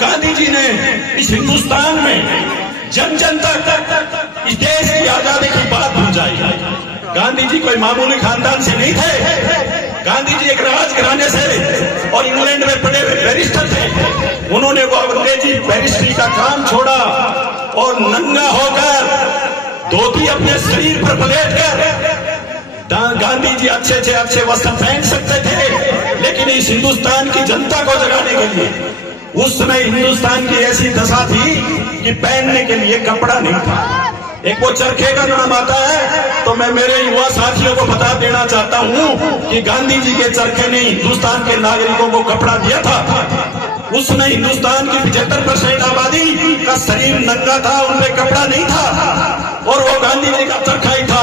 गांधी जी ने इस हिंदुस्तान में जन जन तक इस देश की आजादी की बात पहुंचाई। गांधी जी कोई मामूली खानदान से नहीं थे। गांधी जी एक राजघराने से और इंग्लैंड में पढ़े हुए बैरिस्टर थे। उन्होंने वो अंग्रेजी बैरिस्ट्री का काम छोड़ा और नंगा होकर धोती अपने शरीर पर पलेटकर गांधी जी अच्छे वस्त्र पहन सकते थे, लेकिन इस हिंदुस्तान की जनता को जगाने के लिए उस समय हिंदुस्तान की ऐसी दशा थी कि पहनने के लिए कपड़ा नहीं था। एक वो चरखे का नाम आता है, तो मैं मेरे युवा साथियों को बता देना चाहता हूं कि गांधी जी के चरखे ने हिंदुस्तान के नागरिकों को कपड़ा दिया था। उस समय हिंदुस्तान की 75% आबादी का शरीर नंगा था, उनमें कपड़ा नहीं था और वो गांधी जी का चरखा ही था।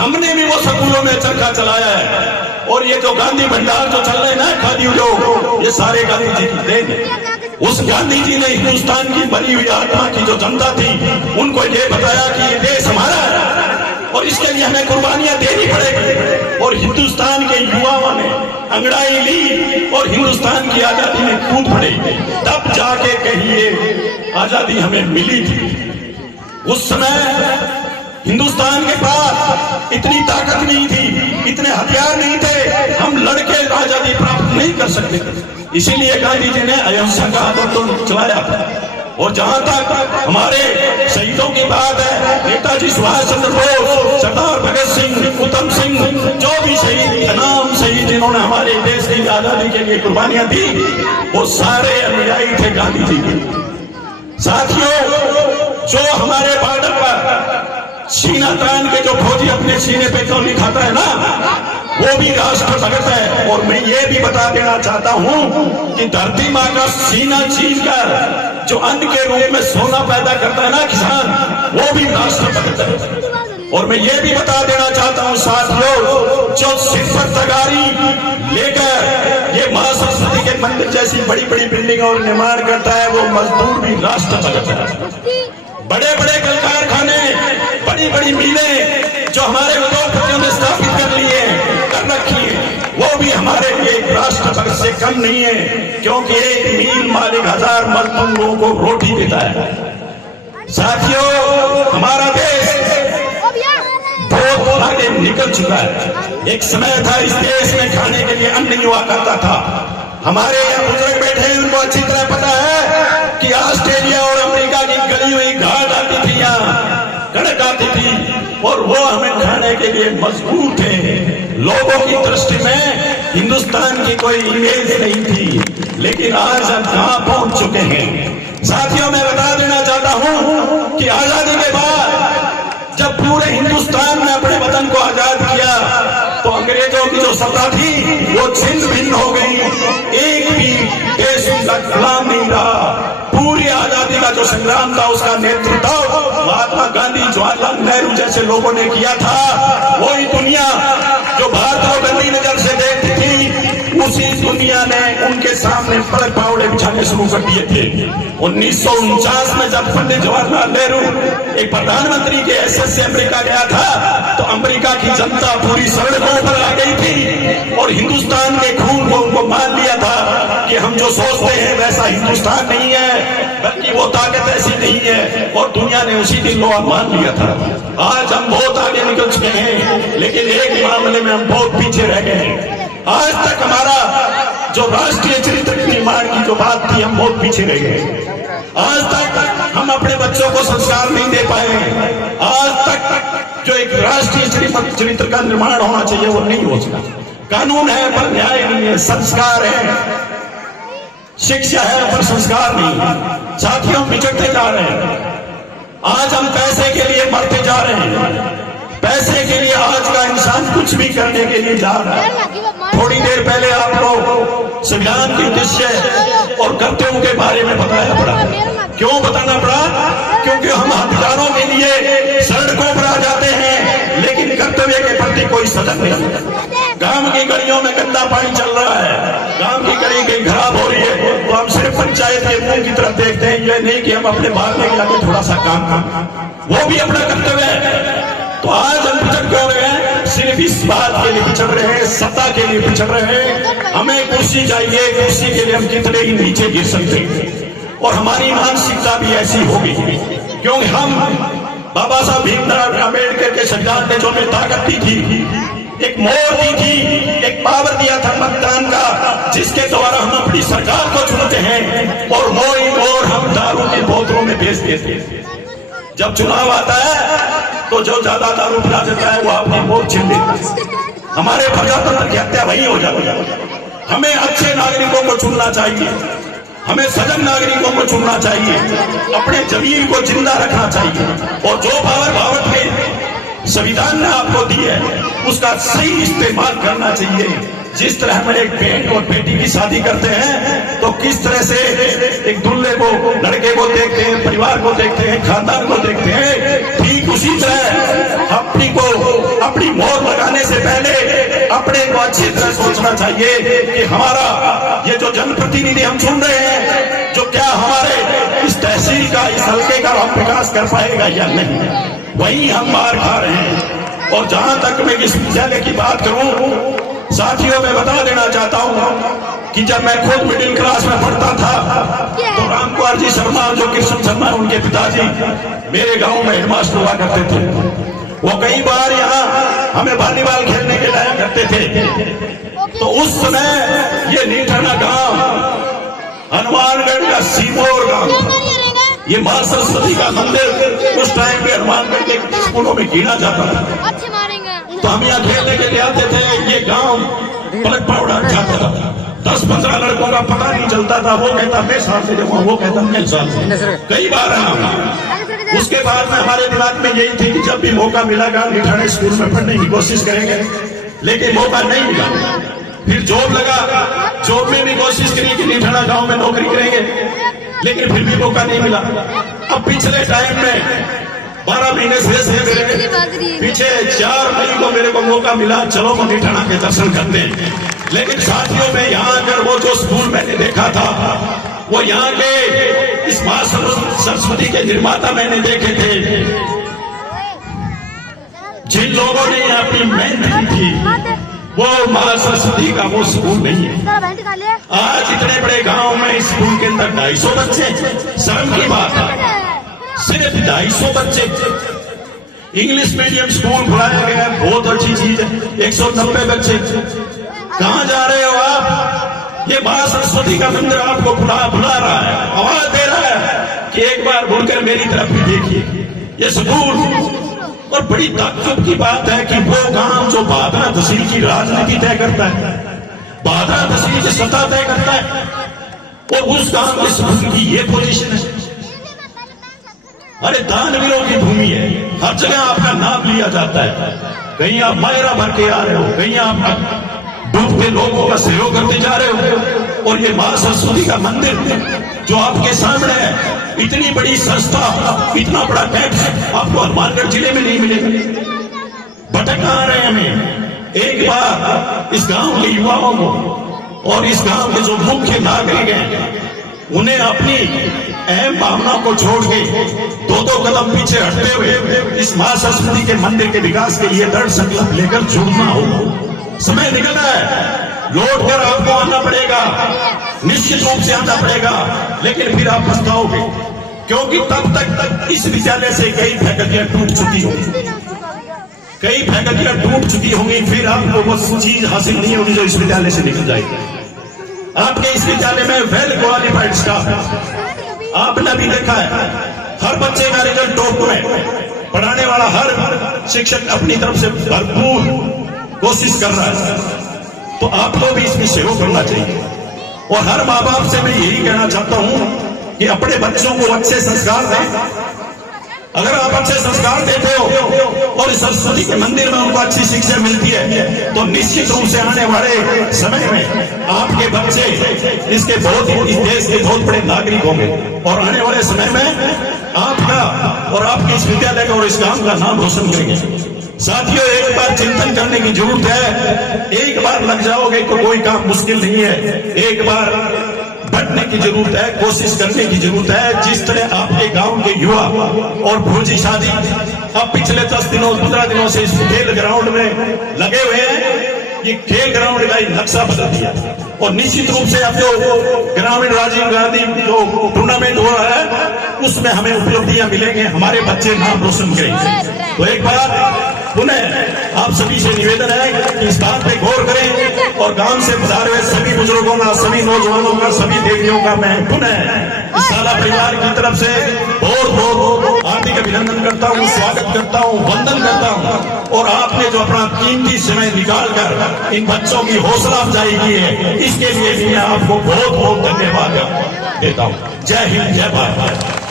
हमने भी वो स्कूलों में चरखा चलाया है और ये जो गांधी भंडार जो चल रहे हैं ना, खादी उद्योग, ये सारे गांधी जी की देन है। उस गांधी जी ने हिंदुस्तान की मरी हुई आत्मा की जो जनता थी उनको ये बताया कि ये देश हमारा है और इसके लिए हमें कुर्बानियां देनी पड़ेगी। और हिंदुस्तान के युवाओं ने अंगड़ाई ली और हिंदुस्तान की आजादी में कूद पड़े, तब जाके कहिए आजादी हमें मिली थी। उस समय हिंदुस्तान के पास इतनी ताकत नहीं थी, इतने हथियार नहीं थे, हम लड़के आजादी प्राप्त नहीं कर सकते थे। इसीलिए गांधी जी ने अहिंसा का आंदोलन चलाया। और जहां तक हमारे शहीदों की बात है, नेताजी सुभाष चंद्र बोस, सरदार भगत सिंह, उत्तम सिंह, जो भी शहीद नाम शहीद जिन्होंने हमारे देश की आजादी के लिए कुर्बानियां दी, वो सारे अनुयायी थे गांधी जी के। साथियों, जो हमारे बॉर्डर पर सीना तान के जो फौजी अपने सीने पे जो लिखाता है ना, वो भी राष्ट्र भगत है। और मैं ये भी बता देना चाहता हूं कि धरती माँ का सीना छीन कर जो अन्न के रूप में सोना पैदा करता है ना किसान, वो भी राष्ट्र भगत है। और मैं ये भी बता देना चाहता हूं साथियों, जो सिर पर तगारी लेकर ये मां सरस्वती के मंदिर जैसी बड़ी बड़ी बिल्डिंग और निर्माण करता है, वो मजदूर भी राष्ट्र भगत है। बड़े बड़े कल कारखाने, बड़ी बड़ी मिलें जो हमारे उद्योगपतियों ने स्थापित कर लिए, कर रखी है, वो भी हमारे लिए राष्ट्र भक्त से कम नहीं है, क्योंकि एक मील मालिक 1000 मजदूर लोगों को रोटी देता है। साथियों, हमारा देश बहुत आगे निकल चुका है। एक समय था इस देश में खाने के लिए अन्न नहीं हुआ करता था। हमारे यहाँ बुजुर्ग बैठे हैं, उनको अच्छी तरह पता है कि ऑस्ट्रेलिया और अमेरिका की गली हुई घाट आती थी, यहाँ कड़क आती थी और वो हमें खाने के लिए मजबूर थे। लोगों की दृष्टि में हिंदुस्तान की कोई इमेज नहीं थी, लेकिन आज हम कहां पहुंच चुके हैं। साथियों, मैं बता देना चाहता हूं कि आजादी के बाद जब पूरे हिंदुस्तान ने अपने वतन को आजाद किया, तो अंग्रेजों की जो सत्ता थी वो छिन्न भिन्न हो गई। एक भी देश का गुलाम नहीं रहा। पूरी आजादी का जो संग्राम था उसका नेतृत्व महात्मा गांधी, जवाहरलाल नेहरू जैसे लोगों ने किया था। वही दुनिया जो भारत को गंदी नजर से देखती थी, उसी दुनिया ने उनके सामने बड़े पावड़े बिछाने शुरू कर दिए थे। 1949 में जब पंडित जवाहरलाल नेहरू एक प्रधानमंत्री के हैसियत से अमेरिका गया था, तो अमेरिका की जनता पूरी सड़कों पर आ गई थी और हिंदुस्तान के खून को उनको मान लिया था कि हम जो सोचते हैं वैसा हिंदुस्तान नहीं है, बल्कि वो ताकत ऐसी नहीं है। और दुनिया ने उसी दिन लोहा मान लिया था। आज हम बहुत आगे निकल चुके हैं, लेकिन एक मामले में हम बहुत पीछे रह गए हैं। आज तक हमारा जो राष्ट्रीय चरित्र निर्माण की जो बात थी, हम बहुत पीछे रह गए। आज तक हम अपने बच्चों को संस्कार नहीं दे पाए। आज तक जो एक राष्ट्रीय चरित्र का निर्माण होना चाहिए वो नहीं हो सका। कानून है पर न्याय नहीं है, संस्कार है, शिक्षा है पर संस्कार नहीं। साथियों, बिछड़ते जा रहे हैं। आज हम पैसे के लिए मरते जा रहे हैं। पैसे के लिए आज का इंसान कुछ भी करने के लिए जा रहा है। थोड़ी देर पहले आपको संविधान के उद्देश्य और कर्तव्यों के बारे में बताया पड़ा। क्यों बताना पड़ा? क्योंकि हम हथियारों के लिए सड़कों पर आ जाते हैं, लेकिन कर्तव्य के प्रति कोई सजग नहीं। गांव की गलियों में गंदा पानी चल रहा है, गांव की गली कहीं खराब हो रही है, तो हम सिर्फ पंचायत के मुंह की तरफ देखते हैं। यह नहीं कि हम अपने भागने के आगे थोड़ा सा काम करें, वो भी अपना कर्तव्य है। तो आज हम पिछड़ क्यों रहे हैं? सिर्फ इस बात के लिए पिछड़ रहे हैं, सत्ता के लिए पिछड़ रहे हैं। हमें कुर्सी चाहिए, कुर्सी के लिए हम कितने ही नीचे गिर सकते हैं। और हमारी मानसिकता भी ऐसी होगी, क्योंकि हम बाबा साहब भीमराव अम्बेडकर के संविधान में जो हमें ताकत दी थी, एक मोर दी थी, एक पावर दिया था मतदान का, जिसके द्वारा हम अपनी सरकार को चुनते हैं और मोर हम दारू की बोतलों में बेच देते हैं। जब चुनाव आता है तो जो ज्यादा दारू पिला देता है वो अपनी मोर छीन लेता है। हमारे प्रजातंत्र की हत्या वही हो जाती है। हमें अच्छे नागरिकों को चुनना चाहिए, हमें सजग नागरिकों को चुनना चाहिए, अपने जमीन को जिंदा रखना चाहिए और जो पावर भारत में संविधान ने आपको दी है उसका सही इस्तेमाल करना चाहिए। जिस तरह हम एक बहन और बेटी की शादी करते हैं तो किस तरह से एक दूल्हे को, लड़के को देखते हैं, परिवार को देखते हैं, खानदान को देखते हैं, ठीक उसी तरह अपनी मोहर लगाने से पहले अपने को अच्छी तरह सोचना चाहिए कि हमारा ये जो जनप्रतिनिधि हम चुन रहे हैं, जो क्या हमारे इस तहसील का, इस हल्के का हम विकास कर पाएगा या नहीं, वही हम मार खा रहे हैं। और जहां तक मैं इस विद्यालय की बात करूं, साथियों मैं बता देना चाहता हूं कि जब मैं खुद मिडिल क्लास में पढ़ता था तो राम कुमार जी शर्मा, जो कृष्ण शर्मा उनके पिताजी, मेरे गांव में हेडमास्टर हुआ करते थे। वो कई बार यहाँ हमें वॉलीबॉल खेलने के लाया करते थे। तो उस समय ये नीठाना गांव हनुमानगढ़ का सीमोर गांव, ये मां सरस्वती का मंदिर उस टाइम पे हनुमानगढ़ के स्कूलों में गिना जाता था। तो हम यहाँ खेलने के लिए आते थे। ये गांव पलट पावड़ा जाता था, 10-15 लड़कों का पता नहीं चलता था। वो कहता मैं साल से जमा, वो कहता मैं साल से। कई बार उसके बाद में हमारे दिमाग में यही थी कि जब भी मौका मिलेगा नीठाना स्कूल में पढ़ने की कोशिश करेंगे, लेकिन मौका नहीं मिला। फिर जॉब लगा, जॉब में भी कोशिश करी कि नीठाना गांव में नौकरी करेंगे, लेकिन फिर भी मौका नहीं मिला। अब पिछले टाइम में 12 महीने से पीछे 4 मई को मेरे को मौका मिला, चलो हम नीठाना के दर्शन करते हैं। लेकिन साथियों में यहाँ आकर वो जो स्कूल मैंने देखा था, वो यहाँ के इस मां सरस्वती के निर्माता मैंने देखे थे। जिन लोगों ने यहाँ अपनी मेहनत की थी, वो मां सरस्वती का वो स्कूल नहीं है। आज इतने बड़े गांव में स्कूल के अंदर 250 बच्चे, शर्म की बात है, सिर्फ 250 बच्चे। इंग्लिश मीडियम स्कूल खुलाया गया, बहुत अच्छी चीज है। 190 बच्चे। कहां जा रहे हो आप? ये मां सरस्वती का मंदिर आपको बुला रहा है, आवाज दे रहा है कि एक बार मुड़कर मेरी तरफ भी देखिए। ये स्कूल, और बड़ी ताज्जुब की बात है कि वो गांव जो बादरा तहसील की राजनीति तय करता है, बादरा तहसील की सत्ता तय करता है, और उस गांव के स्कूल की ये पोजीशन है। अरे दानवीरों की भूमि है, हर जगह आपका नाम लिया जाता है। कहीं आप मायरा भर के आ रहे हो, कहीं आप डूबते लोगों का सहयोग करते जा रहे हो, और ये मां सरस्वती का मंदिर जो आपके सामने है, इतनी बड़ी संस्था, इतना बड़ा टैक्स आपको हनुमानगढ़ जिले में नहीं मिलेगा। भटक आ रहे हैं हमें। एक बार इस गांव के युवाओं को और इस गांव के जो मुख्य नागरिक हैं, उन्हें अपनी अहम भावना को छोड़ के 2-2 कदम पीछे हटते हुए इस मां सरस्वती के मंदिर के विकास के लिए दृढ़ संकल्प लेकर जुड़ना होगा। समय निकल रहा है, लौट कर आपको आना पड़ेगा, निश्चित रूप से आना पड़ेगा, लेकिन फिर आप पछताओगे, क्योंकि तब तक इस विद्यालय से कई फैकल्टियां टूट चुकी होंगी, कई फैकल्टियां टूट चुकी होंगी। फिर आपको वो चीज हासिल नहीं होगी जो इस विद्यालय से निकल जाएगी। आपके इस विद्यालय में वेल क्वालिफाइड स्टाफ है। आपने भी देखा है, हर बच्चे का रिजल्ट टॉप में, पढ़ाने वाला हर शिक्षक अपनी तरफ से भरपूर कोशिश कर रहा है। तो आपको भी इसमें सहयोग करना चाहिए। और हर माँ बाप से मैं यही कहना चाहता हूं कि अपने बच्चों को अच्छे संस्कार दें। अगर आप अच्छे संस्कार देते हो और सरस्वती के मंदिर में उनको अच्छी शिक्षा मिलती है, तो निश्चित रूप से आने वाले समय में आपके बच्चे इस देश के बहुत बड़े नागरिक होंगे, और आने वाले समय में आपका और आपके इस विद्यालय का और इस गांव का नाम रोशन करेंगे। साथियों, एक बार चिंतन करने की जरूरत है। एक बार लग जाओगे तो कोई काम मुश्किल नहीं है। एक बार बढ़ने की जरूरत है, कोशिश करने की जरूरत है। जिस तरह आपके गांव के युवा और भोजी शादी अब पिछले 10 दिनों 15 दिनों से इस खेल ग्राउंड में लगे हुए हैं, ये खेल ग्राउंड का नक्शा बदल दिया और निश्चित रूप से अब जो ग्रामीण राजीव गांधी जो टूर्नामेंट हो रहा है उसमें हमें उपलब्धियां मिलेंगे, हमारे बच्चे नाम रोशन करेंगे। तो एक बार पुनः आप सभी से निवेदन है कि इस बात पे गौर करें और गांव से पधारे हुए सभी बुजुर्गों का, सभी नौजवानों का, सभी देवियों का मैं पुनः इस साला परिवार की तरफ से बहुत बहुत हार्दिक अभिनंदन करता हूं, स्वागत करता हूं, वंदन करता हूं। और आपने जो अपना कीमती समय निकालकर इन बच्चों की हौसला अफजाई की है, इसके लिए भी मैं आपको बहुत बहुत धन्यवाद देता हूं। जय हिंद, जय भारत।